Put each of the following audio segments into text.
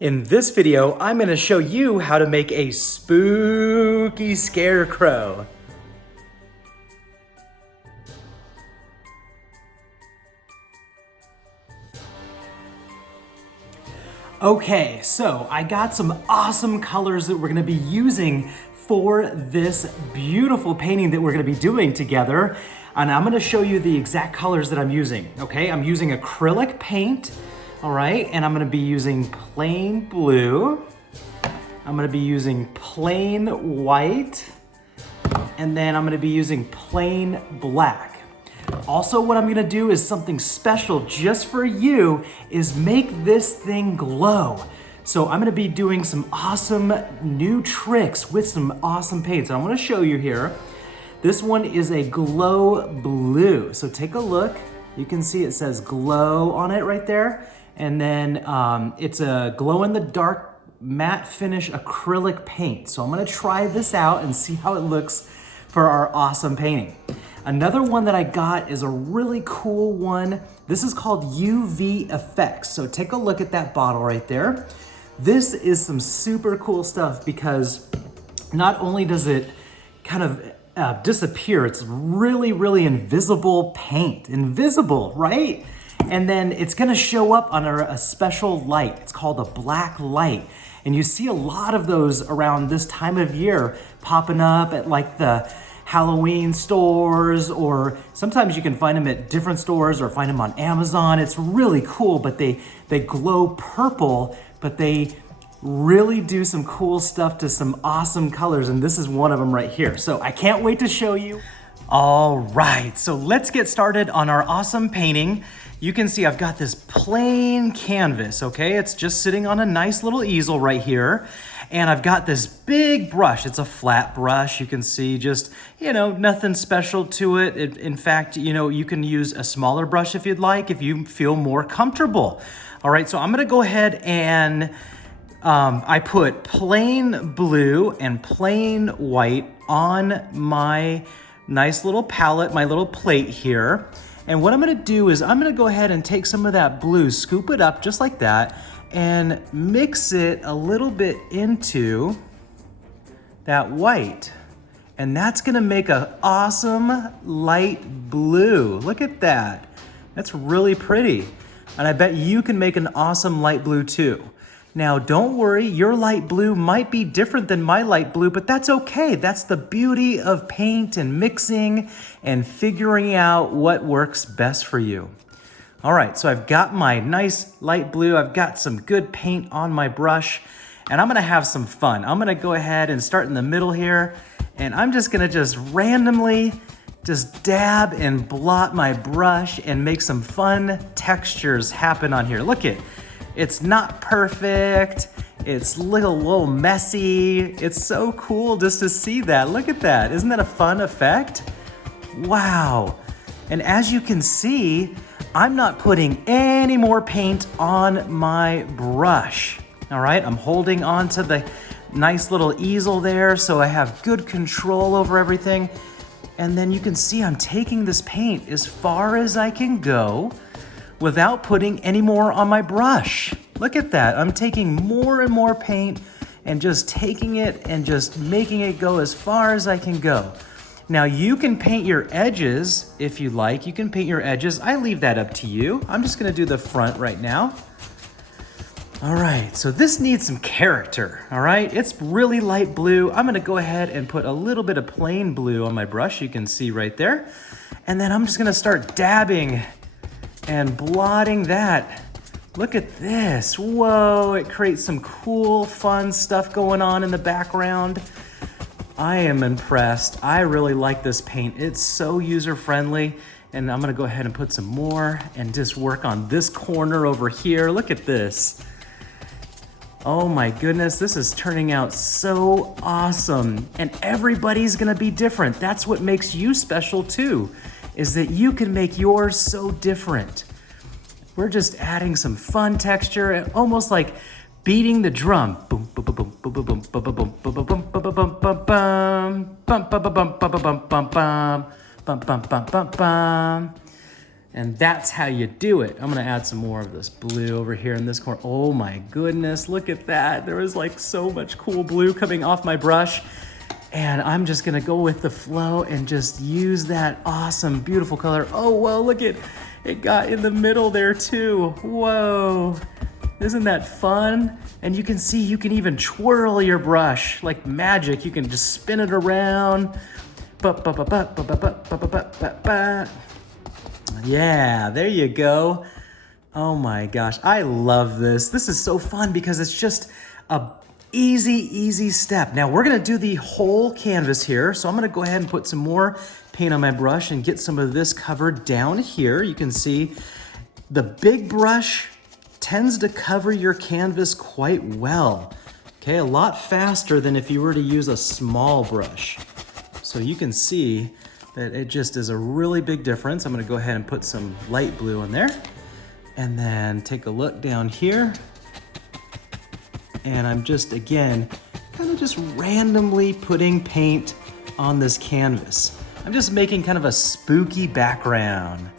In this video, I'm going to show you how to make a spooky scarecrow. Okay, so I got some awesome colors that we're going to be using for this beautiful painting that we're going to be doing together. And I'm going to show you the exact colors that I'm using, okay? I'm using acrylic paint. All right, and I'm gonna be using plain blue. I'm gonna be using plain white. And then I'm gonna be using plain black. Also, what I'm gonna do is something special just for you, is make this thing glow. So I'm gonna be doing some awesome new tricks with some awesome paints. And I wanna show you here. This one is a glow blue. So take a look. You can see it says glow on it right there. And then it's a glow-in-the-dark matte finish acrylic paint. So I'm gonna try this out and see how it looks for our awesome painting. Another one that I got is a really cool one. This is called UV Effects. So take a look at that bottle right there. This is some super cool stuff because not only does it kind of disappear, it's really, really invisible paint. Invisible, right? And then it's gonna show up under a special light. It's called a black light. And you see a lot of those around this time of year popping up at like the Halloween stores, or sometimes you can find them at different stores or find them on Amazon. It's really cool, but they glow purple, but they really do some cool stuff to some awesome colors. And this is one of them right here. So I can't wait to show you. All right, so let's get started on our awesome painting. You can see I've got this plain canvas, okay? It's just sitting on a nice little easel right here. And I've got this big brush. It's a flat brush. You can see just, nothing special to it. In fact, you can use a smaller brush if you'd like, if you feel more comfortable. All right, so I'm gonna go ahead and I put plain blue and plain white on my nice little palette, my little plate here. And what I'm gonna do is I'm gonna go ahead and take some of that blue, scoop it up just like that, and mix it a little bit into that white. And that's gonna make an awesome light blue. Look at that. That's really pretty. And I bet you can make an awesome light blue too. Now, don't worry, your light blue might be different than my light blue, but that's okay. That's the beauty of paint and mixing and figuring out what works best for you. All right, so I've got my nice light blue. I've got some good paint on my brush, and I'm gonna have some fun. I'm gonna go ahead and start in the middle here, and I'm just gonna randomly dab and blot my brush and make some fun textures happen on here. Look it. It's not perfect. It's a little messy. It's so cool just to see that. Look at that. Isn't that a fun effect? Wow. And as you can see, I'm not putting any more paint on my brush. All right, I'm holding on to the nice little easel there so I have good control over everything. And then you can see I'm taking this paint as far as I can go without putting any more on my brush. Look at that. I'm taking more and more paint and just taking it and just making it go as far as I can go. Now you can paint your edges if you like. You can paint your edges. I leave that up to you. I'm just gonna do the front right now. All right, so this needs some character, all right? It's really light blue. I'm gonna go ahead and put a little bit of plain blue on my brush. You can see right there. And then I'm just gonna start dabbing and blotting that. Look at this. Whoa, it creates some cool, fun stuff going on in the background. I am impressed. I really like this paint. It's so user-friendly. And I'm gonna go ahead and put some more and just work on this corner over here. Look at this. Oh my goodness, this is turning out so awesome. And everybody's gonna be different. That's what makes you special too, is that you can make yours so different. We're just adding some fun texture, almost like beating the drum. Boom, boom, boom, boom, boom, boom, boom, boom, boom, boom, boom, boom, boom, boom, bum, bum, bum, bum, bum, bum, bum, bum, bum, bum, bum, bum, bum, bum, bum. And that's how you do it. I'm gonna add some more of this blue over here in this corner. Oh my goodness, look at that. There was like so much cool blue coming off my brush. And I'm just gonna go with the flow and just use that awesome, beautiful color. Oh, whoa, look at, it got in the middle there too. Whoa, isn't that fun? And you can see, you can even twirl your brush like magic. You can just spin it around. Yeah, there you go. Oh my gosh, I love this. This is so fun because it's just a easy step. Now we're gonna do the whole canvas here. So I'm gonna go ahead and put some more paint on my brush and get some of this covered down here. You can see the big brush tends to cover your canvas quite well. Okay, a lot faster than if you were to use a small brush. So you can see that it just is a really big difference. I'm gonna go ahead and put some light blue in there and then take a look down here. And I'm just, again, kind of just randomly putting paint on this canvas. I'm just making kind of a spooky background.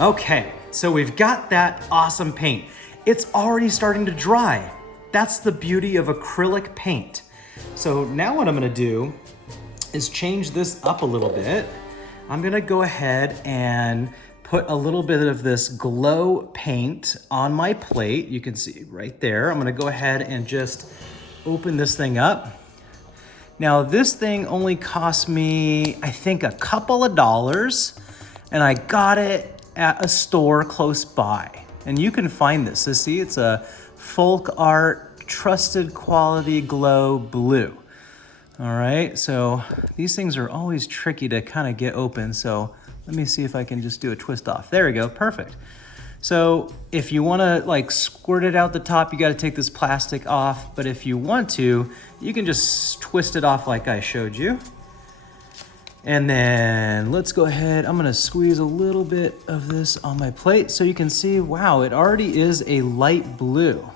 Okay, so we've got that awesome paint. It's already starting to dry. That's the beauty of acrylic paint. So now what I'm gonna do is change this up a little bit. I'm gonna go ahead and put a little bit of this glow paint on my plate. You can see right there. I'm gonna go ahead and just open this thing up. Now this thing only cost me, I think, a couple of dollars, and I got it at a store close by. And you can find this. So see, it's a folk art, trusted quality glow blue. All right, so these things are always tricky to kind of get open. So let me see if I can just do a twist off. There we go, perfect. So if you wanna like squirt it out the top, you gotta take this plastic off. But if you want to, you can just twist it off like I showed you. And then let's go ahead. I'm gonna squeeze a little bit of this on my plate so you can see, wow, it already is a light blue.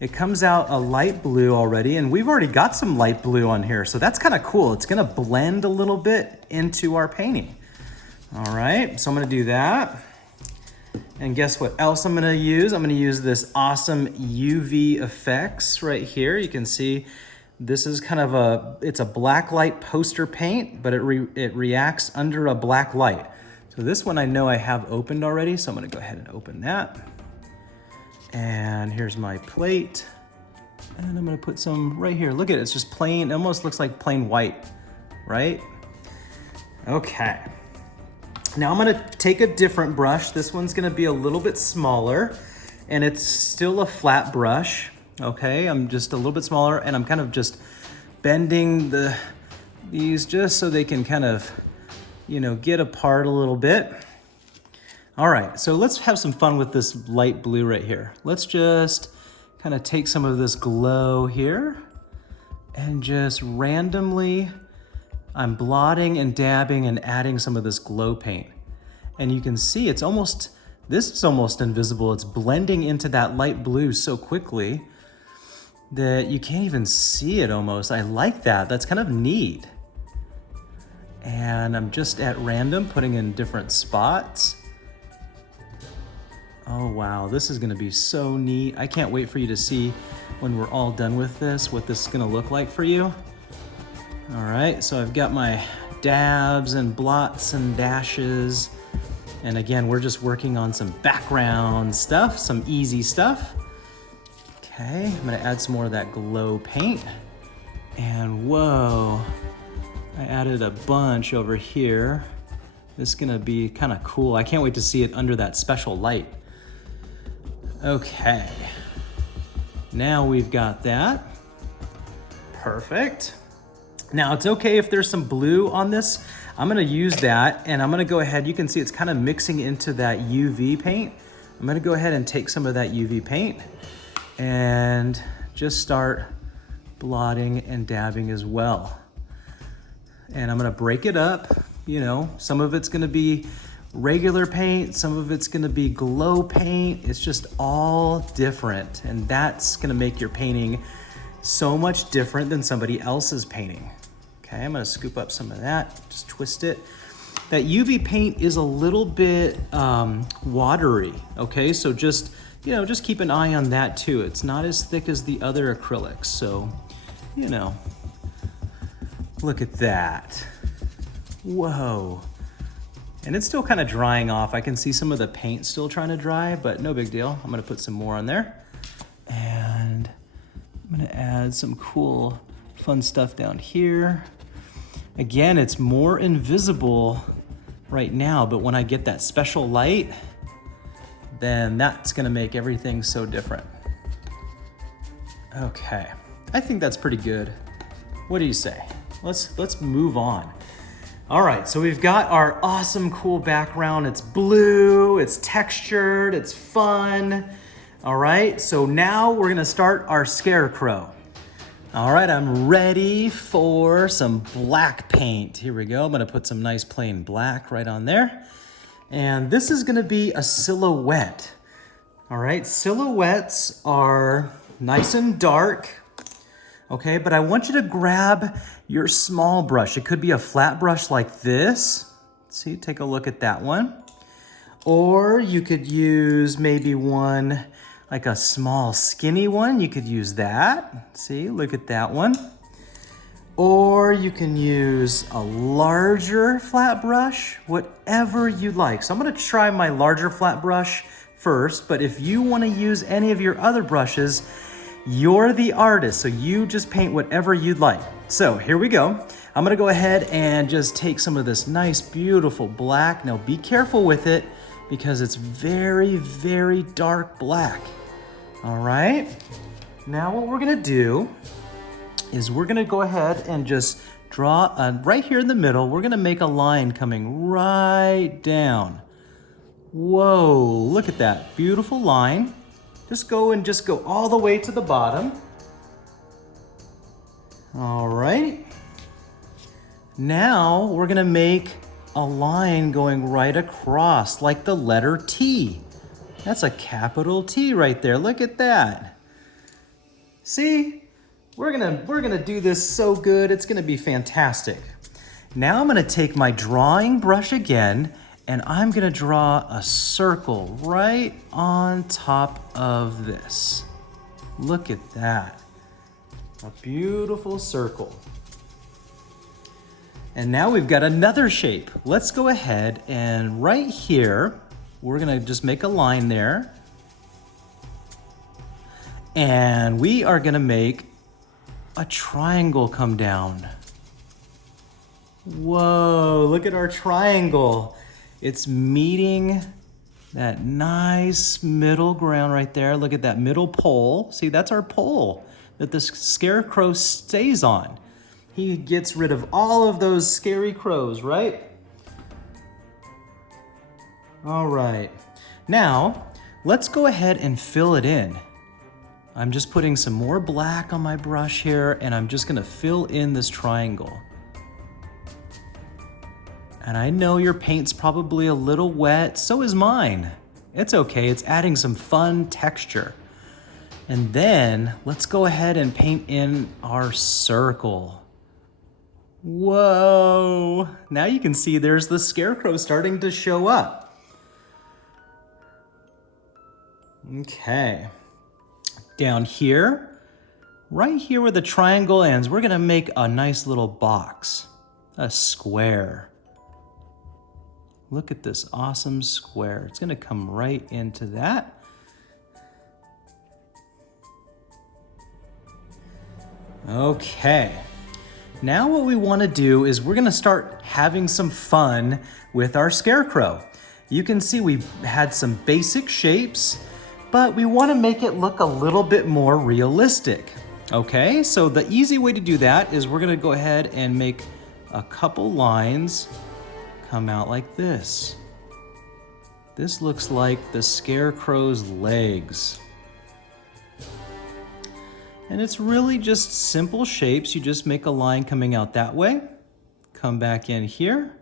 It comes out a light blue already, and we've already got some light blue on here, so that's kind of cool. It's gonna blend a little bit into our painting. All right, so I'm gonna do that. And guess what else I'm gonna use? I'm gonna use this awesome UV effects right here. You can see this is kind of it's a blacklight poster paint, but it reacts under a black light. So this one I know I have opened already, so I'm gonna go ahead and open that. And here's my plate. And I'm gonna put some right here. Look at it, it's just plain, it almost looks like plain white, right? Okay. Now I'm gonna take a different brush. This one's gonna be a little bit smaller, and it's still a flat brush, okay? I'm just a little bit smaller, and I'm kind of just bending these just so they can kind of, you know, get apart a little bit. All right, so let's have some fun with this light blue right here. Let's just kind of take some of this glow here and just randomly, I'm blotting and dabbing and adding some of this glow paint. And you can see it's almost, this is almost invisible. It's blending into that light blue so quickly that you can't even see it almost. I like that, that's kind of neat. And I'm just at random putting in different spots. Oh wow, this is gonna be so neat. I can't wait for you to see when we're all done with this, what this is gonna look like for you. All right, so I've got my dabs and blots and dashes. And again, we're just working on some background stuff, some easy stuff. Okay, I'm gonna add some more of that glow paint. And whoa, I added a bunch over here. This is gonna be kind of cool. I can't wait to see it under that special light. Okay, now we've got that. Perfect. Now it's okay if there's some blue on this. I'm gonna use that, and I'm gonna go ahead, you can see it's kind of mixing into that UV paint. I'm gonna go ahead and take some of that UV paint and just start blotting and dabbing as well. And I'm gonna break it up. You know, some of it's gonna be regular paint, some of it's gonna be glow paint. It's just all different, and that's gonna make your painting so much different than somebody else's painting. Okay, I'm gonna scoop up some of that, just twist it. that UV paint is a little bit watery, okay? So just, you know, just keep an eye on that too. It's not as thick as the other acrylics, so, you know, look at that. Whoa. And it's still kind of drying off. I can see some of the paint still trying to dry, but no big deal. I'm gonna put some more on there. And I'm gonna add some cool, fun stuff down here. Again, it's more invisible right now, but when I get that special light, then that's gonna make everything so different. Okay, I think that's pretty good. What do you say? Let's move on. All right, so we've got our awesome, cool background. It's blue, it's textured, it's fun. All right, so now we're gonna start our scarecrow. All right, I'm ready for some black paint. Here we go, I'm gonna put some nice plain black right on there. And this is gonna be a silhouette. All right, silhouettes are nice and dark. Okay, but I want you to grab your small brush. It could be a flat brush like this. See, take a look at that one. Or you could use maybe one, like a small skinny one. You could use that. See, look at that one. Or you can use a larger flat brush, whatever you like. So I'm gonna try my larger flat brush first, but if you wanna use any of your other brushes, you're the artist, so you just paint whatever you'd like. So here we go. I'm gonna go ahead and just take some of this nice, beautiful black. Now be careful with it because it's very, very dark black. All right. Now what we're gonna do is we're gonna go ahead and just draw right here in the middle. We're gonna make a line coming right down. Whoa, look at that beautiful line. Just go all the way to the bottom. All right. Now we're gonna make a line going right across like the letter T. That's a capital T right there. Look at that. See? We're gonna do this so good. It's gonna be fantastic. Now I'm gonna take my drawing brush again and I'm gonna draw a circle right on top of this. Look at that. A beautiful circle. And now we've got another shape. Let's go ahead and right here, we're gonna just make a line there. And we are gonna make a triangle come down. Whoa, look at our triangle. It's meeting that nice middle ground right there. Look at that middle pole. See, that's our pole that the scarecrow stays on. He gets rid of all of those scary crows, right? All right. Now, let's go ahead and fill it in. I'm just putting some more black on my brush here, and I'm just gonna fill in this triangle. And I know your paint's probably a little wet, so is mine. It's okay, it's adding some fun texture. And then let's go ahead and paint in our circle. Whoa, now you can see there's the scarecrow starting to show up. Okay, down here, right here where the triangle ends, we're gonna make a nice little box, a square. Look at this awesome square. It's gonna come right into that. Okay, now what we wanna do is we're gonna start having some fun with our scarecrow. You can see we've had some basic shapes, but we wanna make it look a little bit more realistic. Okay, so the easy way to do that is we're gonna go ahead and make a couple lines come out like this. This looks like the scarecrow's legs. And it's really just simple shapes. You just make a line coming out that way, come back in here,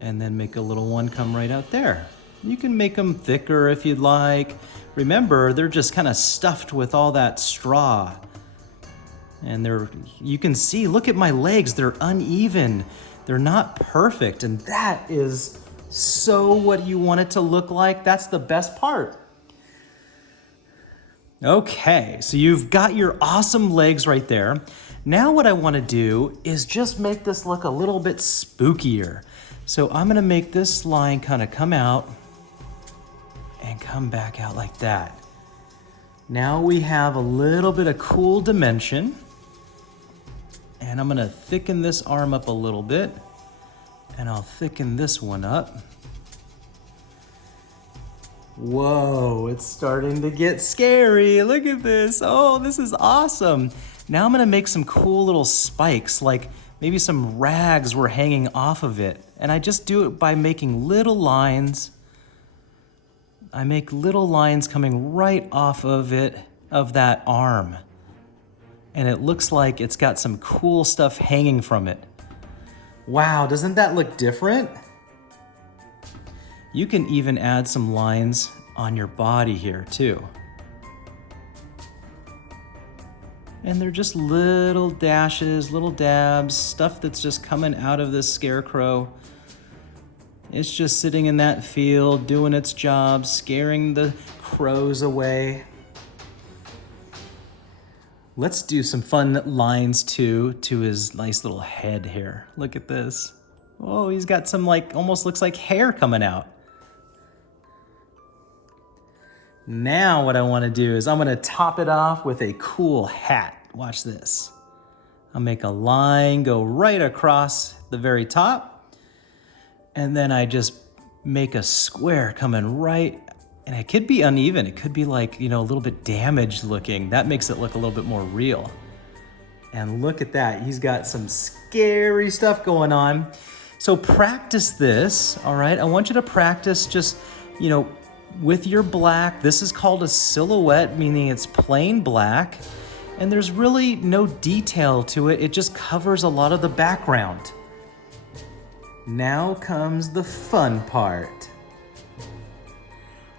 and then make a little one come right out there. You can make them thicker if you'd like. Remember, they're just kind of stuffed with all that straw. And you can see, look at my legs, they're uneven. They're not perfect, and that is so what you want it to look like. That's the best part. Okay, so you've got your awesome legs right there. Now what I want to do is just make this look a little bit spookier. So I'm going to make this line kind of come out and come back out like that. Now we have a little bit of cool dimension. And I'm going to thicken this arm up a little bit. And I'll thicken this one up. Whoa, it's starting to get scary. Look at this. Oh, this is awesome. Now I'm gonna make some cool little spikes, like maybe some rags were hanging off of it. And I just do it by making little lines. I make little lines coming right off of it, of that arm. And it looks like it's got some cool stuff hanging from it. Wow, doesn't that look different? You can even add some lines on your body here too. And they're just little dashes, little dabs, stuff that's just coming out of this scarecrow. It's just sitting in that field, doing its job, scaring the crows away. Let's do some fun lines too, to his nice little head here. Look at this. Oh, he's got some almost looks like hair coming out. Now what I want to do is I'm going to top it off with a cool hat. Watch this. I'll make a line go right across the very top. And then I just make a square coming right. And it could be uneven. It could be a little bit damaged looking. That makes it look a little bit more real. And look at that. He's got some scary stuff going on. So practice this, all right? I want you to practice just, with your black. This is called a silhouette, meaning it's plain black, and there's really no detail to it. It just covers a lot of the background. Now comes the fun part.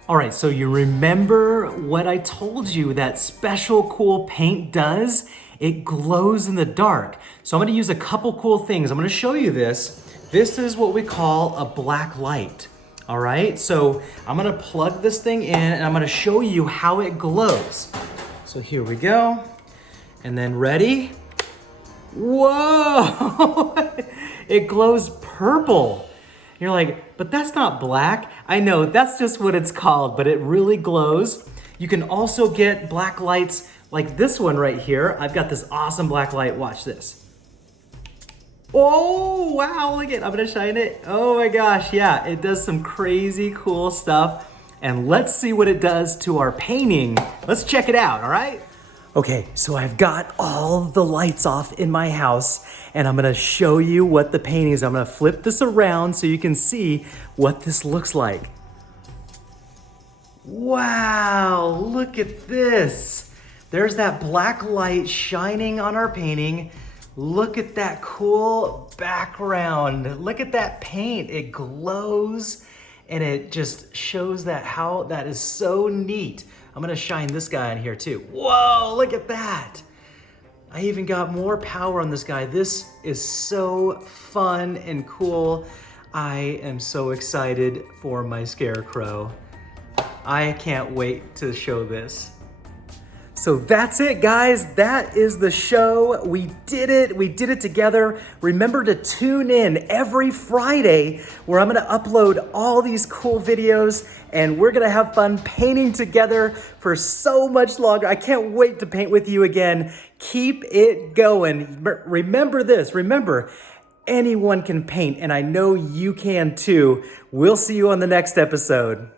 All right, so you remember what I told you that special cool paint does? It glows in the dark. So I'm gonna use a couple cool things. I'm gonna show you this. This is what we call a black light. All right, so I'm gonna plug this thing in and I'm gonna show you how it glows. So here we go. And then ready? Whoa, it glows purple. You're like, but that's not black. I know, that's just what it's called, but it really glows. You can also get black lights like this one right here. I've got this awesome black light, watch this. Oh, wow, look at it. I'm gonna shine it. Oh my gosh, yeah, it does some crazy cool stuff. And let's see what it does to our painting. Let's check it out, all right? Okay, so I've got all the lights off in my house and I'm gonna show you what the painting is. I'm gonna flip this around so you can see what this looks like. Wow, look at this. There's that black light shining on our painting. Look at that cool background. Look at that paint. It glows and it just shows that how that is so neat. I'm gonna shine this guy in here too. Whoa, look at that. I even got more power on this guy. This is so fun and cool. I am so excited for my scarecrow. I can't wait to show this. So that's it, guys. That is the show. We did it. We did it together. Remember to tune in every Friday where I'm gonna upload all these cool videos and we're gonna have fun painting together for so much longer. I can't wait to paint with you again. Keep it going. Remember this, remember, anyone can paint and I know you can too. We'll see you on the next episode.